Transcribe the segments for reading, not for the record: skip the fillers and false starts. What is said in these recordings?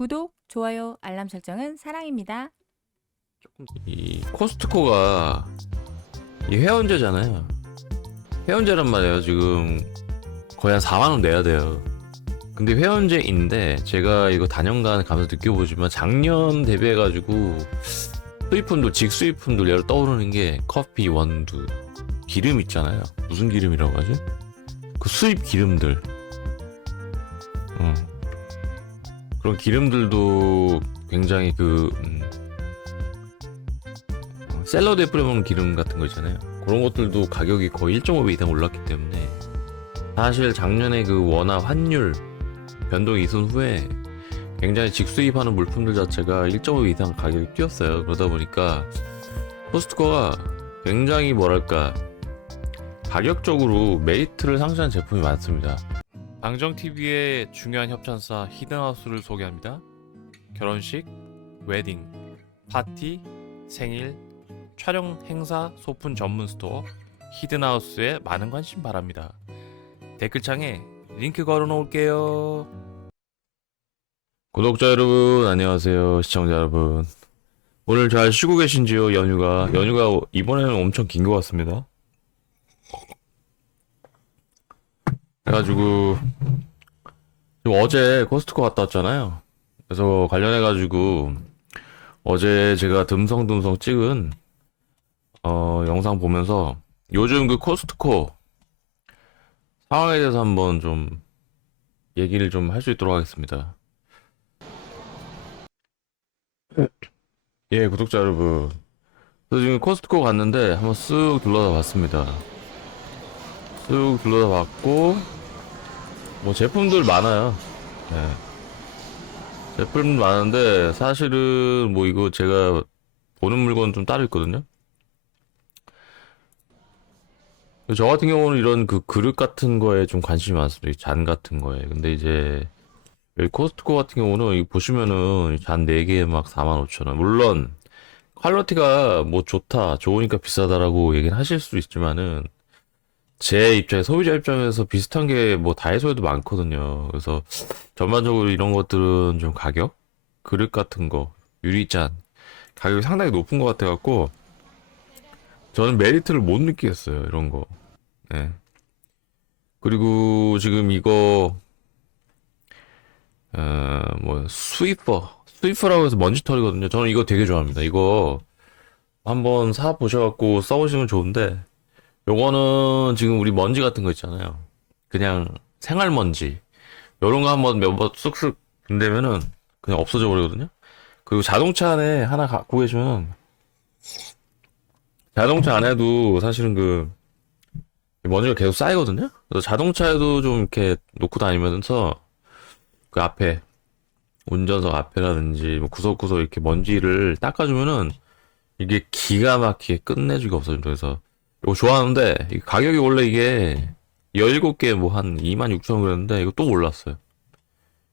구독, 좋아요, 알람 설정은 사랑입니다. 이 코스트코가 이 회원제잖아요. 회원제란 말이에요. 지금 거의 한 4만원 내야 돼요. 근데 회원제인데 제가 이거 단연간 가면서 느껴보지만 작년 대비해가지고 수입품도 직수입품도 예로 떠오르는 게 커피, 원두, 기름 있잖아요. 무슨 기름이라고 하지? 그 수입 기름들. 그런 기름들도 굉장히 샐러드에 뿌려먹는 기름 같은 거 있잖아요. 그런 것들도 가격이 거의 1.5배 이상 올랐기 때문에 사실 작년에 그 원화 환율 변동이 있은 후에 굉장히 직수입하는 물품들 자체가 1.5배 이상 가격이 뛰었어요. 그러다 보니까 코스트코가 굉장히 뭐랄까 가격적으로 메리트를 상실한 제품이 많습니다. 방정TV의 중요한 협찬사 히든하우스를 소개합니다. 결혼식, 웨딩, 파티, 생일, 촬영, 행사, 소품 전문 스토어 히든하우스에 많은 관심 바랍니다. 댓글창에 링크 걸어 놓을게요. 구독자 여러분 안녕하세요. 시청자 여러분 오늘 잘 쉬고 계신지요? 연휴가 이번에는 엄청 긴 것 같습니다. 그래가지고 어제 코스트코 갔다 왔잖아요. 그래서 관련해가지고 어제 제가 듬성듬성 찍은 영상 보면서 요즘 그 코스트코 상황에 대해서 한번 좀 얘기를 좀 할 수 있도록 하겠습니다. 예, 구독자 여러분. 그래서 지금 코스트코 갔는데 한번 쓱 둘러다 봤습니다. 쓱 둘러다 봤고 뭐 제품들 많아요. 네. 제품 많은데 사실은 뭐 이거 제가 보는 물건 좀 따로 있거든요. 저 같은 경우는 이런 그 그릇 같은 거에 좀 관심이 많습니다. 이 잔 같은 거에. 근데 이제 여기 코스트코 같은 경우는 이 보시면은 잔 4개에 막 45,000원. 물론 퀄리티가 뭐 좋다, 좋으니까 비싸다라고 얘기는 하실 수 있지만은 제 입장에 소비자 입장에서 비슷한 게 뭐 다이소에도 많거든요. 그래서 전반적으로 이런 것들은 좀 가격, 그릇 같은 거, 유리잔 가격이 상당히 높은 것 같아갖고 저는 메리트를 못 느끼겠어요. 이런 거. 네. 그리고 지금 이거 뭐 스위퍼라고 해서 먼지털이거든요. 저는 이거 되게 좋아합니다. 이거 한번 사 보셔갖고 써보시면 좋은데 요거는 지금 우리 먼지 같은 거 있잖아요. 그냥 생활먼지 요런 거 한번 몇 번 쑥쑥 분대면은 그냥 없어져 버리거든요. 그리고 자동차 안에 하나 갖고 계시면 자동차 안에도 사실은 그 먼지가 계속 쌓이거든요. 그래서 자동차에도 좀 이렇게 놓고 다니면서 그 앞에 운전석 앞에라든지 뭐 구석구석 이렇게 먼지를 닦아주면은 이게 기가 막히게 끝내주기가 없어집니다. 그래서 이거 좋아하는데 이 가격이 원래 이게 17개 뭐 한 26,000원 그랬는데 이거 또 올랐어요.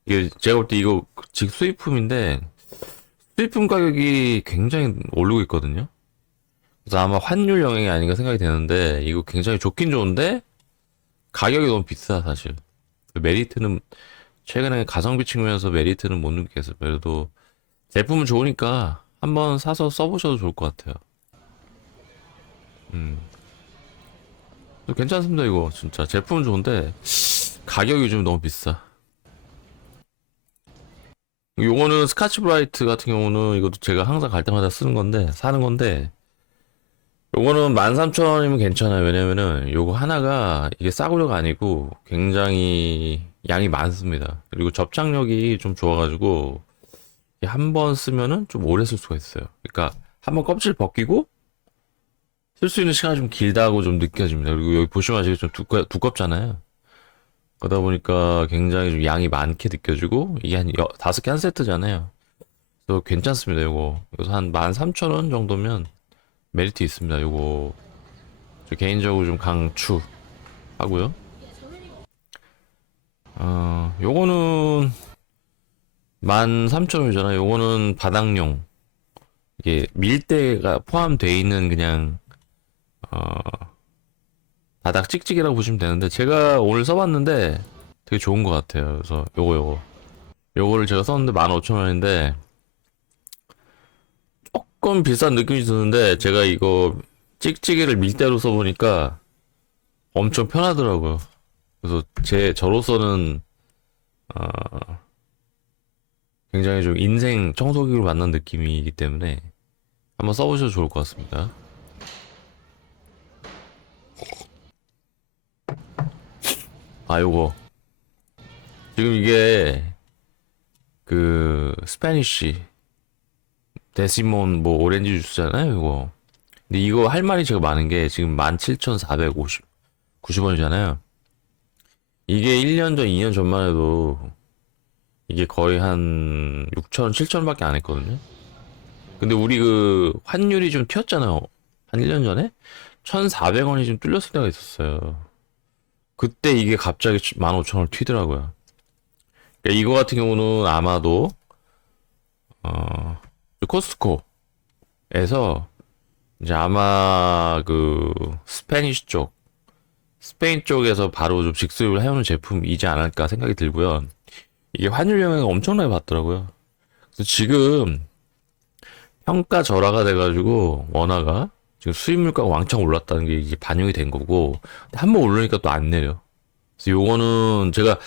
이게 제가 볼 때 이거 직수입품인데 수입품 가격이 굉장히 오르고 있거든요. 그래서 아마 환율 영향이 아닌가 생각이 되는데 이거 굉장히 좋긴 좋은데 가격이 너무 비싸 사실. 메리트는 최근에 가성비 측면에서 메리트는 못 느끼겠어요. 그래도 제품은 좋으니까 한번 사서 써보셔도 좋을 것 같아요. 음. 괜찮습니다, 이거. 진짜. 제품은 좋은데, 가격이 요즘 너무 비싸. 요거는 스카치 브라이트 같은 경우는 이것도 제가 항상 갈 때마다 쓰는 건데, 사는 건데, 요거는 13,000원이면 괜찮아요. 왜냐면은 요거 하나가 이게 싸구려가 아니고 굉장히 양이 많습니다. 그리고 접착력이 좀 좋아가지고, 한 번 쓰면은 좀 오래 쓸 수가 있어요. 그러니까 한 번 껍질 벗기고 쓸 수 있는 시간이 좀 길다고 좀 느껴집니다. 그리고 여기 보시면 아시겠지만 두껍잖아요. 그러다 보니까 굉장히 좀 양이 많게 느껴지고 이게 한 5개 한 세트잖아요. 그래서 괜찮습니다. 요거 그래서 한 13,000원 정도면 메리트 있습니다. 요거 저 개인적으로 좀 강추하고요. 요거는 13,000원이잖아요. 요거는 바닥용 이게 밀대가 포함되어 있는 그냥 바닥 찍찍이라고 보시면 되는데 제가 오늘 써봤는데 되게 좋은 것 같아요. 그래서 요거 요거를 제가 썼는데 15,000원인데 조금 비싼 느낌이 드는데 제가 이거 찍찍이를 밀대로 써보니까 엄청 편하더라고요. 그래서 저로서는 어, 굉장히 좀 인생 청소기로 만난 느낌이기 때문에 한번 써보셔도 좋을 것 같습니다. 아, 요거 지금 이게 그 스페니쉬 데시몬 뭐 오렌지 주스잖아요, 이거. 근데 이거 할 말이 제가 많은 게 지금 17,450 90원이잖아요. 이게 1년 전, 2년 전만 해도 이게 거의 한 6천, 7천원밖에 안 했거든요. 근데 우리 그 환율이 좀 튀었잖아요. 한 1년 전에 1,400원이 좀 뚫렸을 때가 있었어요. 그때 이게 갑자기 15,000원 튀더라고요. 그러니까 이거 같은 경우는 아마도 어 코스트코에서 이제 아마 그 스페니쉬 쪽, 스페인 쪽에서 바로 좀 직수입을 해오는 제품이지 않을까 생각이 들고요. 이게 환율 영향을 엄청나게 받더라고요. 그래서 지금 평가 절하가 돼가지고 원화가 지금 수입 물가가 왕창 올랐다는 게 이제 반영이 된 거고 한 번 오르니까 또 안 내려. 그래서 요거는 제가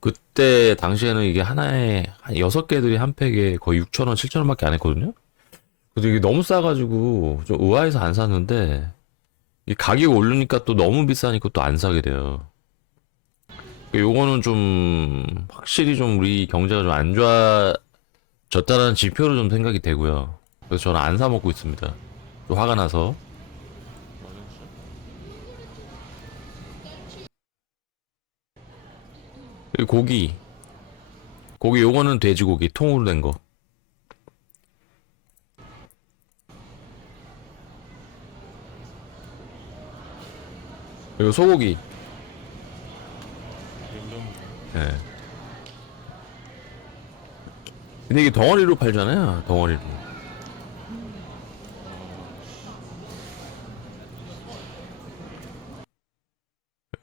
그때 당시에는 이게 하나에 한 6개들이 한 팩에 거의 6,000원, 7,000원밖에 안 했거든요. 그래서 이게 너무 싸가지고 좀 의아해서 안 샀는데 이 가격이 오르니까 또 너무 비싸니까 또 안 사게 돼요. 요거는 좀 확실히 좀 우리 경제가 좀 안 좋아졌다는 지표로 좀 생각이 되고요. 그래서 저는 안 사 먹고 있습니다. 또 화가 나서. 그리고 고기 요거는 돼지고기 통으로 된 거. 그리고 소고기. 예. 근데 이게 덩어리로 팔잖아요. 덩어리로.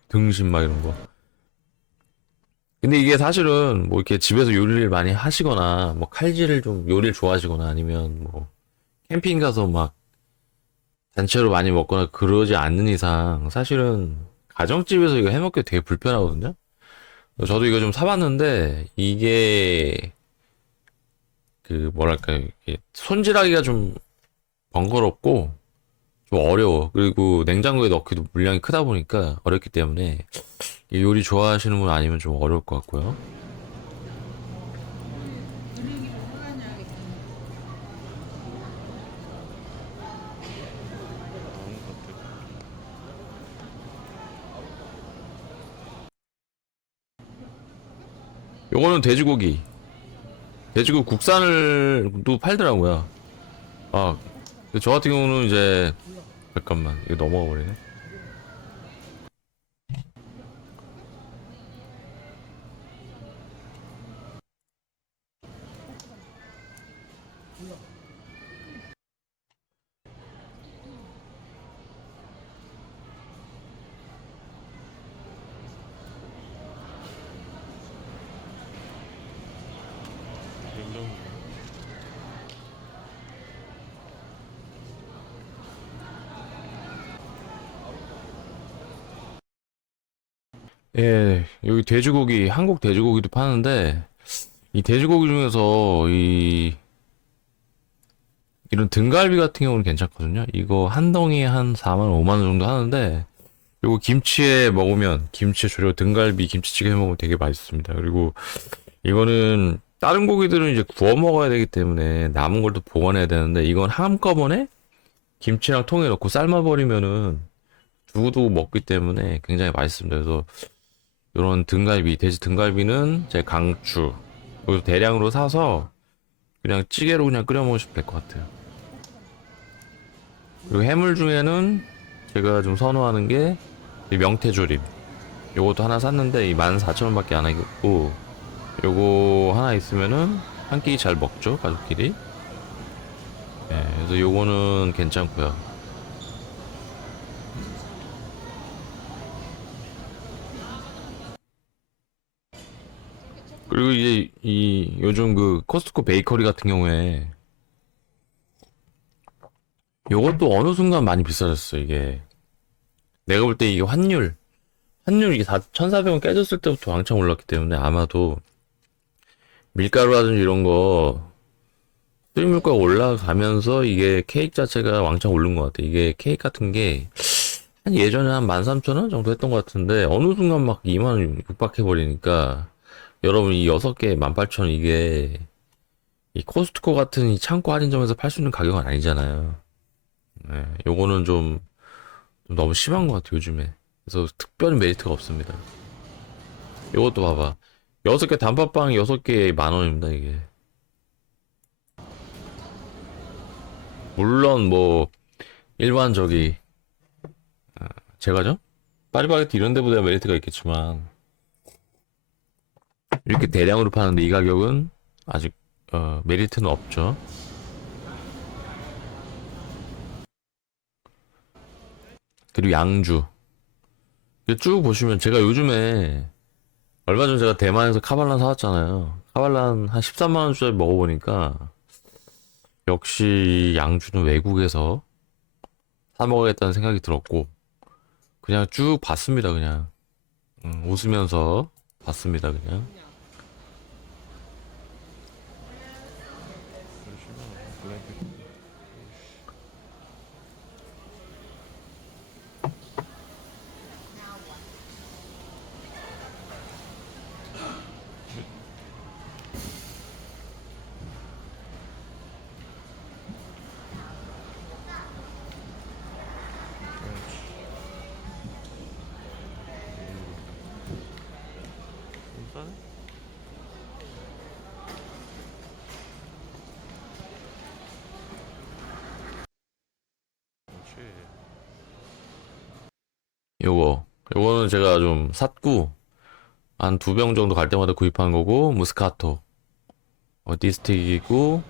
등심 막 이런 거. 근데 이게 사실은 뭐 이렇게 집에서 요리를 많이 하시거나 뭐 칼질을 좀 요리를 좋아하시거나 아니면 뭐 캠핑 가서 막 단체로 많이 먹거나 그러지 않는 이상 사실은 가정집에서 이거 해먹기 되게 불편하거든요. 저도 이거 좀 사봤는데 이게 그 뭐랄까 이게 손질하기가 좀 번거롭고 좀 어려워. 그리고 냉장고에 넣기도 물량이 크다 보니까 어렵기 때문에 이 요리 좋아하시는 분 아니면 좀 어려울 것 같고요. 요거는 돼지고기 국산을 또 팔더라고요. 아, 근데 저 같은 경우는 이제 잠깐만 이거 넘어가 버리네. 예, 여기 돼지고기, 한국 돼지고기도 파는데, 이 돼지고기 중에서 이런 등갈비 같은 경우는 괜찮거든요. 이거 한 덩이에 한 4만 원, 5만 원 정도 하는데, 요거 김치에 먹으면, 김치에 조려 등갈비 김치찌개 해 먹으면 되게 맛있습니다. 그리고 이거는 다른 고기들은 이제 구워 먹어야 되기 때문에 남은 걸 또 보관해야 되는데, 이건 한꺼번에 김치랑 통에 넣고 삶아버리면은 두고두고 먹기 때문에 굉장히 맛있습니다. 그래서 이런 등갈비, 돼지 등갈비는 제 강추. 여기서 대량으로 사서 그냥 찌개로 그냥 끓여 먹으시면 될 것 같아요. 그리고 해물 중에는 제가 좀 선호하는 게 이 명태조림. 요것도 하나 샀는데 이 14,000원밖에 안 하고 요거 하나 있으면은 한 끼 잘 먹죠, 가족끼리. 예, 그래서 요거는 괜찮고요. 그리고 이제 이 요즘 그 코스트코 베이커리 같은 경우에 요것도 어느 순간 많이 비싸졌어, 이게. 내가 볼 때 이게 환율 이게 다 1,400원 깨졌을 때부터 왕창 올랐기 때문에 아마도 밀가루라든지 이런 거 수입 물가가 올라가면서 이게 케이크 자체가 왕창 오른 것 같아. 이게 케이크 같은 게 한 예전에 한 13,000원 정도 했던 것 같은데 어느 순간 막 2만 원 육박해 버리니까 여러분 이 6개 18,000원 이게 이 코스트코 같은 이 창고 할인점에서 팔 수 있는 가격은 아니잖아요. 네, 요거는 좀 너무 심한 것 같아요, 요즘에. 그래서 특별히 메리트가 없습니다. 요것도 봐봐. 6개 단팥빵 6개에 10,000원입니다, 이게. 물론 뭐 일반 저기 제과점? 파리바게뜨 이런 데보다 메리트가 있겠지만 이렇게 대량으로 파는데 이 가격은 아직 메리트는 없죠. 그리고 양주. 이게 쭉 보시면 제가 요즘에 얼마 전에 제가 대만에서 카발란 사왔잖아요. 카발란 한 13만 원짜리 먹어보니까 역시 양주는 외국에서 사 먹어야겠다는 생각이 들었고 그냥 쭉 봤습니다, 그냥. 웃으면서 봤습니다, 그냥. 요거는 제가 좀 샀고 한 2병 정도 갈 때마다 구입한 거고 무스카토 디스틱이고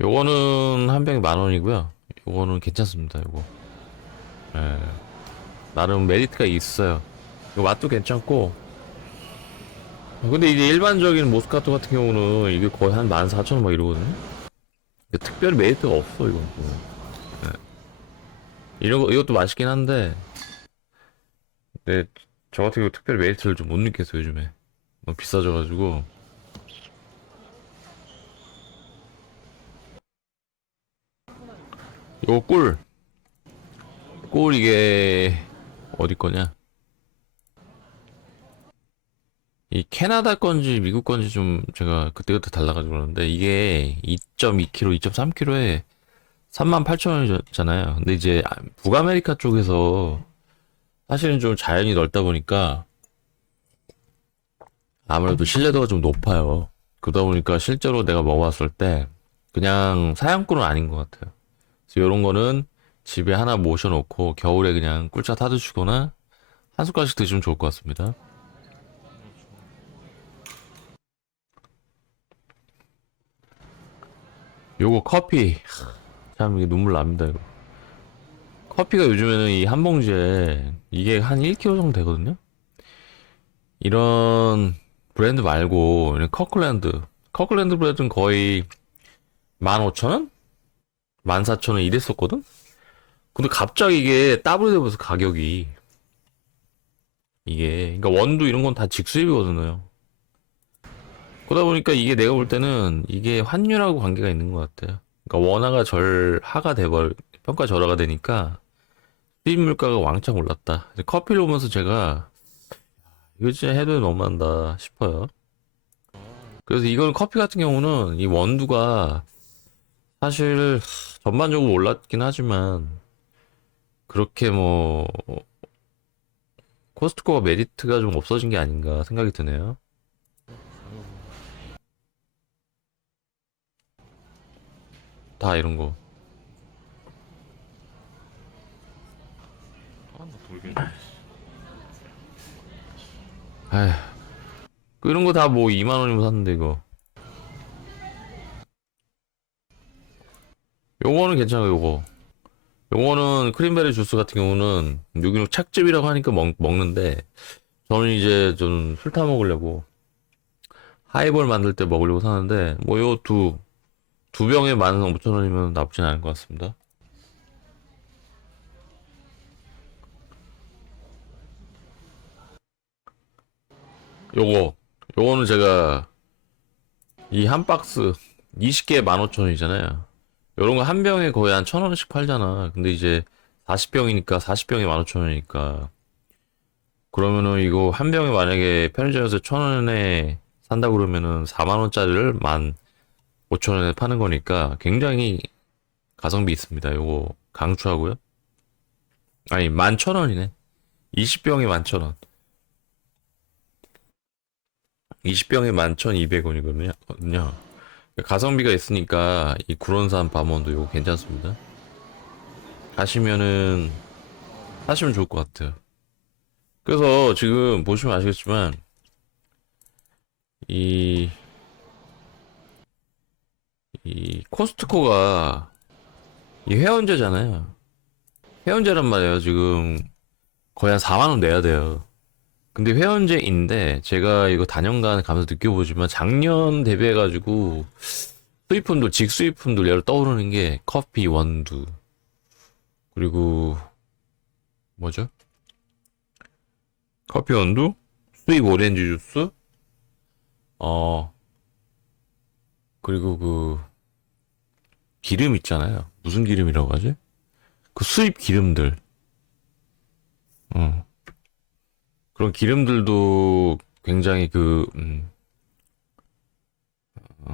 요거는 한 병에 10,000원이고요. 요거는 괜찮습니다. 요거 예, 나름 메리트가 있어요. 이거 맛도 괜찮고 근데 이제 일반적인 모스카토 같은 경우는 이게 거의 한 14,000원 막 이러거든요. 특별히 메리트가 없어 이건 또. 예. 이것도 맛있긴 한데 근데 저 같은 경우 특별히 메리트를 좀 못 느꼈어요 요즘에. 너무 비싸져가지고. 요거 꿀 이게 어디 거냐? 이 캐나다 건지 미국 건지 좀 제가 그때그때 달라가지고 그러는데 이게 2.2kg, 2.3kg에 38,000원이잖아요. 근데 이제 북아메리카 쪽에서 사실은 좀 자연이 넓다 보니까 아무래도 신뢰도가 좀 높아요. 그러다 보니까 실제로 내가 먹어봤을 때 그냥 사양꾼은 아닌 것 같아요. 그래서 이런 거는 집에 하나 모셔놓고 겨울에 그냥 꿀차 타드시거나 한 숟갈씩 드시면 좋을 것 같습니다. 요거 커피 참 이게 눈물 납니다 이거. 커피가 요즘에는 이 한 봉지에 이게 한 1kg 정도 되거든요. 이런 브랜드 말고 이런 커클랜드 브랜드는 거의 15,000원? 14,000원 이랬었거든? 근데 갑자기 이게 더블이 되면서 가격이 이게 그러니까 원두 이런 건 다 직수입이거든요. 그러다 보니까 이게 내가 볼 때는 이게 환율하고 관계가 있는 것 같아요. 그러니까 원화가 절하가 돼버 평가 절하가 되니까 수입 물가가 왕창 올랐다. 이제 커피를 보면서 제가 이거 진짜 해도 너무한다 싶어요. 그래서 이건 커피 같은 경우는 이 원두가 사실 전반적으로 올랐긴 하지만 그렇게 뭐 코스트코가 메리트가 좀 없어진 게 아닌가 생각이 드네요. 다 이런 거. 아휴, 이런 거 다 뭐 2만 원이면 샀는데 이거. 요거는 괜찮아요, 요거. 요거는 크림베리 주스 같은 경우는 유기농 착즙이라고 하니까 먹는데 저는 이제 술 타 먹으려고 하이볼 만들 때 먹으려고 사는데 뭐 요 두 병에 15,000원이면 나쁘진 않을 것 같습니다. 요거는 제가 이 한 박스 20개에 15,000원이잖아요. 요런 거 한 병에 거의 한 1,000원씩 팔잖아. 근데 이제 40병이니까 40병에 15,000원이니까 그러면은 이거 한 병에 만약에 편의점에서 1,000원에 산다 그러면은 4만 원짜리를 15,000원에 파는 거니까 굉장히 가성비 있습니다. 요거 강추하고요. 아니 11,000원이네. 20병에 11,000원. 20병에 11,200원이거든요. 가성비가 있으니까 이 구론산 밤원도 요거 괜찮습니다. 가시면은 사시면 좋을 것 같아요. 그래서 지금 보시면 아시겠지만 이, 이 코스트코가 이 회원제잖아요. 회원제란 말이에요. 지금 거의 한 4만 원 내야 돼요. 근데 회원제인데 제가 이거 단연간 가면서 느껴보지만 작년 대비해가지고 수입품들, 직수입품들 예로 떠오르는 게 커피 원두 그리고 뭐죠? 커피 원두, 수입 오렌지 주스, 어 그리고 그 기름 있잖아요. 무슨 기름이라고 하지? 그 수입 기름들, 어 그런 기름들도 굉장히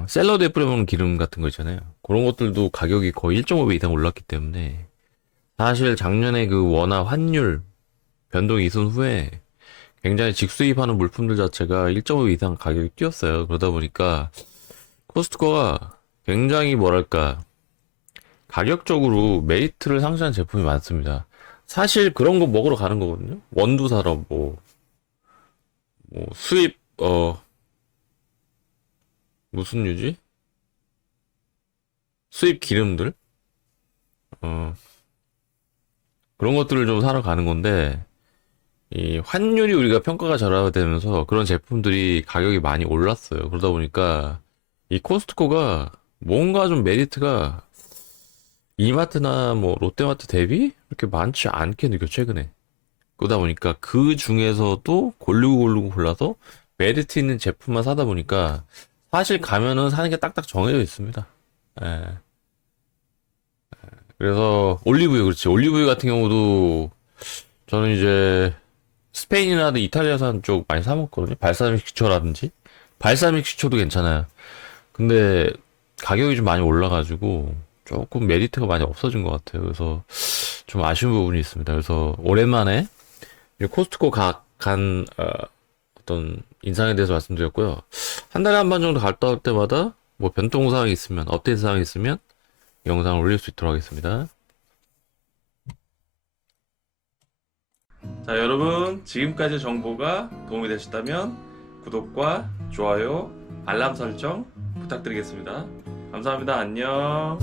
샐러드에 뿌려먹는 기름 같은 거 있잖아요. 그런 것들도 가격이 거의 1.5배 이상 올랐기 때문에 사실 작년에 그 원화 환율 변동이 있은 후에 굉장히 직수입하는 물품들 자체가 1.5배 이상 가격이 뛰었어요. 그러다 보니까 코스트코가 굉장히 뭐랄까 가격적으로 메리트를 상실한 제품이 많습니다. 사실 그런 거 먹으러 가는 거거든요. 원두 사러 뭐 수입 무슨 유지? 수입 기름들 어 그런 것들을 좀 사러 가는 건데 이 환율이 우리가 평가가 절하되면서 그런 제품들이 가격이 많이 올랐어요. 그러다 보니까 이 코스트코가 뭔가 좀 메리트가 이마트나 뭐 롯데마트 대비 이렇게 많지 않게 느껴 최근에. 그러다 보니까 그 중에서도 고르고 골라서 메리트 있는 제품만 사다 보니까 사실 가면은 사는 게 딱딱 정해져 있습니다. 예. 그래서 올리브유 그렇지. 올리브유 같은 경우도 저는 이제 스페인이나 이탈리아산 쪽 많이 사 먹거든요. 발사믹 식초라든지. 발사믹 식초도 괜찮아요. 근데 가격이 좀 많이 올라가지고 조금 메리트가 많이 없어진 것 같아요. 그래서 좀 아쉬운 부분이 있습니다. 그래서 오랜만에 이 코스트코 간 어떤 인상에 대해서 말씀드렸고요. 한 달에 한 번 정도 갔다 올 때마다 뭐 변동 사항이 있으면 업데이트 사항이 있으면 영상을 올릴 수 있도록 하겠습니다. 자, 여러분 지금까지 정보가 도움이 되셨다면 구독과 좋아요, 알람 설정 부탁드리겠습니다. 감사합니다. 안녕.